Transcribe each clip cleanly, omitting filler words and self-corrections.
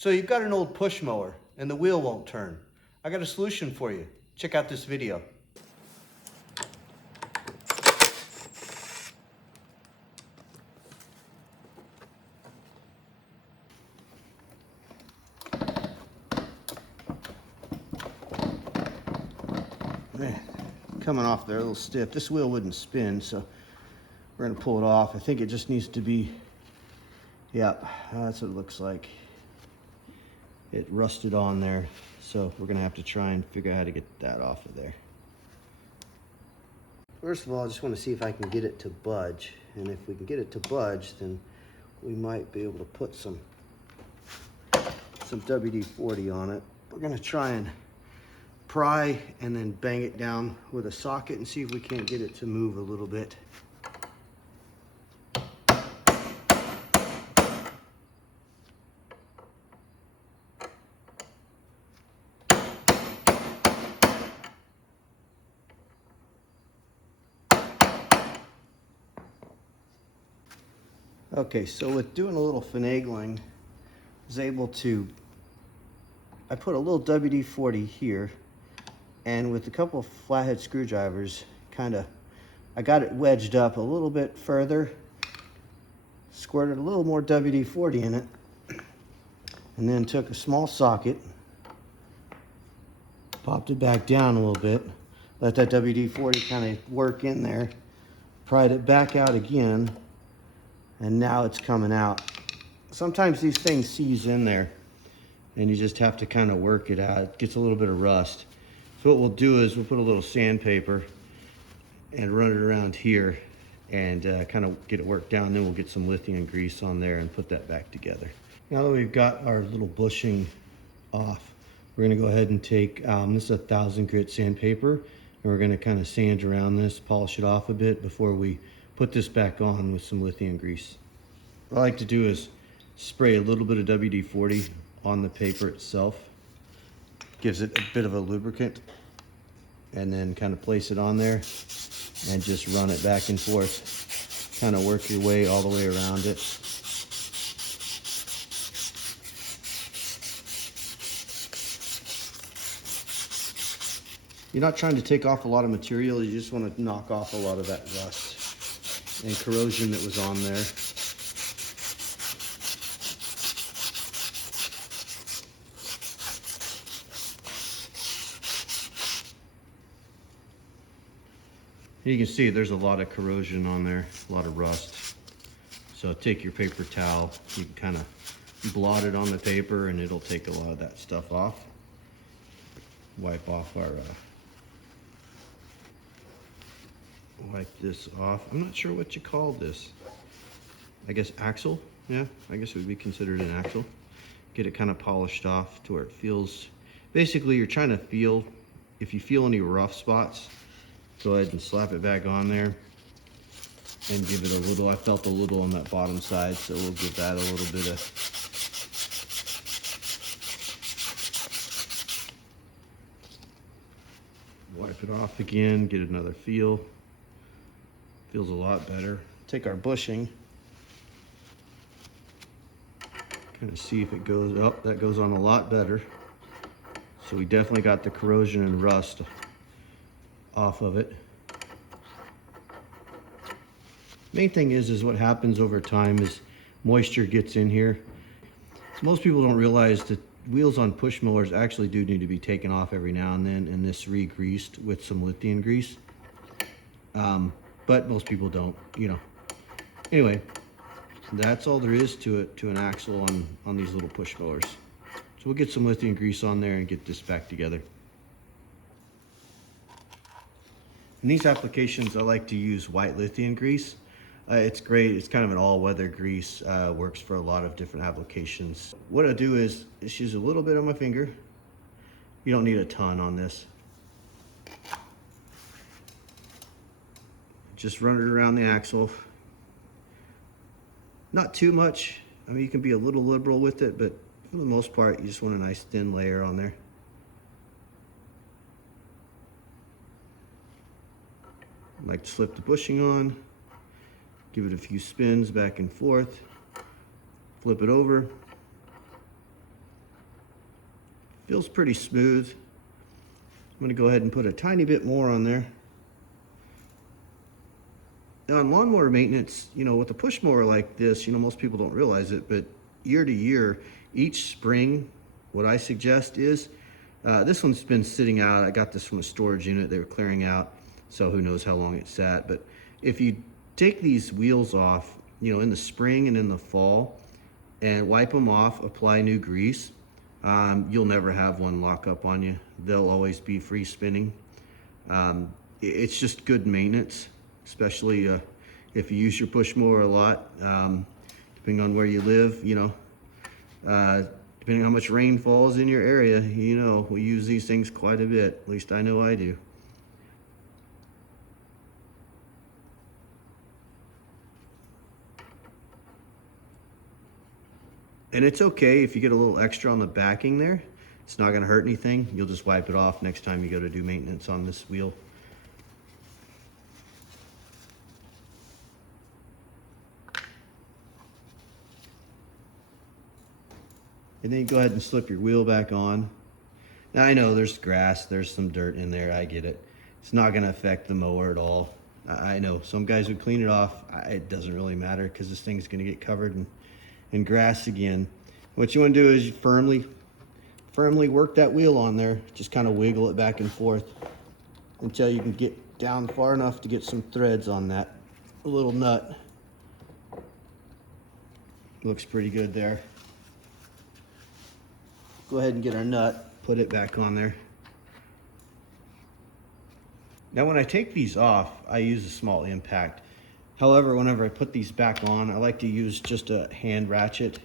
So you've got an old push mower and the wheel won't turn. I got a solution for you. Check out this video. Man, coming off there a little stiff. This wheel wouldn't spin, so we're gonna pull it off. I think it just needs to be, yep, that's what it looks like. It rusted on there, so we're gonna have to try and figure out how to get that off of there. First of all, I just want to see if I can get it to budge, and if we can get it to budge, then we might be able to put some WD-40 on it. We're gonna try and pry and then bang it down with a socket and see if we can't get it to move a little bit. Okay, so with doing a little finagling, I was able to, I put a little WD-40 here, and with a couple of flathead screwdrivers, I got it wedged up a little bit further, squirted a little more WD-40 in it, and then took a small socket, popped it back down a little bit, let that WD-40 kind of work in there, pried it back out again, and now it's coming out. Sometimes these things seize in there and you just have to kind of work it out. It gets a little bit of rust. So what we'll do is we'll put a little sandpaper and run it around here and kind of get it worked down. Then we'll get some lithium grease on there and put that back together. Now that we've got our little bushing off, we're gonna go ahead and take, this is a 1000 grit sandpaper, and we're gonna kind of sand around this, polish it off a bit before we put this back on with some lithium grease. What I like to do is spray a little bit of WD-40 on the paper itself. Gives it a bit of a lubricant, and then kind of place it on there and just run it back and forth. Kind of work your way all the way around it. You're not trying to take off a lot of material, you just want to knock off a lot of that rust and corrosion that was on there. You can see there's a lot of corrosion on there, a lot of rust. So take your paper towel, you can kind of blot it on the paper and it'll take a lot of that stuff off. Wipe off our, wipe this off. I'm not sure what you call this. I guess axle, yeah, I guess it would be considered an axle. Get it kind of polished off to where it feels, basically you're trying to feel, if you feel any rough spots, go ahead and slap it back on there and give it a little, I felt a little on that bottom side, so we'll give that a little bit of, wipe it off again, get another feel. Feels a lot better. Take our bushing, kind of see if it goes up. That goes on a lot better. So we definitely got the corrosion and rust off of it. Main thing is what happens over time is moisture gets in here. So most people don't realize that wheels on push mowers actually do need to be taken off every now and then, and this re-greased with some lithium grease. But most people don't, you know. Anyway, that's all there is to it, to an axle on these little push mowers. So we'll get some lithium grease on there and get this back together. In these applications, I like to use white lithium grease. It's great, it's kind of an all-weather grease, works for a lot of different applications. What I do is just use a little bit on my finger. You don't need a ton on this. Just run it around the axle. Not too much. I mean, you can be a little liberal with it, but for the most part, you just want a nice thin layer on there. I like to slip the bushing on, give it a few spins back and forth, flip it over, Feels pretty smooth. I'm gonna go ahead and put a tiny bit more on there. Now on lawnmower maintenance, you know, with a push mower like this, you know, most people don't realize it, but year to year, each spring, what I suggest is, this one's been sitting out. I got this from a storage unit they were clearing out, so who knows how long it sat. But if you take these wheels off, you know, in the spring and in the fall, and wipe them off, apply new grease, you'll never have one lock up on you. They'll always be free spinning. It's just good maintenance, especially if you use your push mower a lot, depending on where you live, you know, depending on how much rain falls in your area, you know, we use these things quite a bit. At least I know I do. And it's okay if you get a little extra on the backing there. It's not gonna hurt anything. You'll just wipe it off next time you go to do maintenance on this wheel. And then you go ahead and slip your wheel back on. Now I know there's grass, there's some dirt in there, I get it. It's not gonna affect the mower at all. I know some guys would clean it off. It doesn't really matter because this thing's gonna get covered in grass again. What you wanna do is you firmly work that wheel on there. Just kind of wiggle it back and forth until you can get down far enough to get some threads on that little nut. Looks pretty good there. Go ahead and get our nut, put it back on there. Now when I take these off, I use a small impact. However, whenever I put these back on, I like to use just a hand ratchet,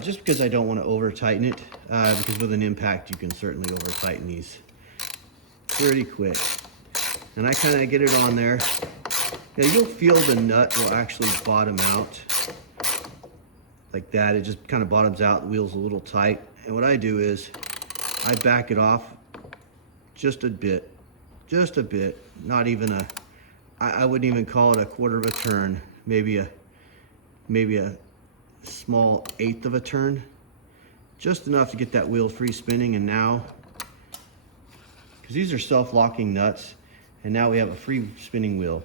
just because I don't want to over tighten it, because with an impact you can certainly over tighten these pretty quick. And I kind of get it on there. Now you'll feel the nut will actually bottom out like that. It just kind of bottoms out, the wheel's a little tight. And what I do is I back it off just a bit, not even a, I wouldn't even call it a quarter of a turn, maybe a small eighth of a turn, just enough to get that wheel free spinning. And now, because these are self-locking nuts, and now we have a free spinning wheel.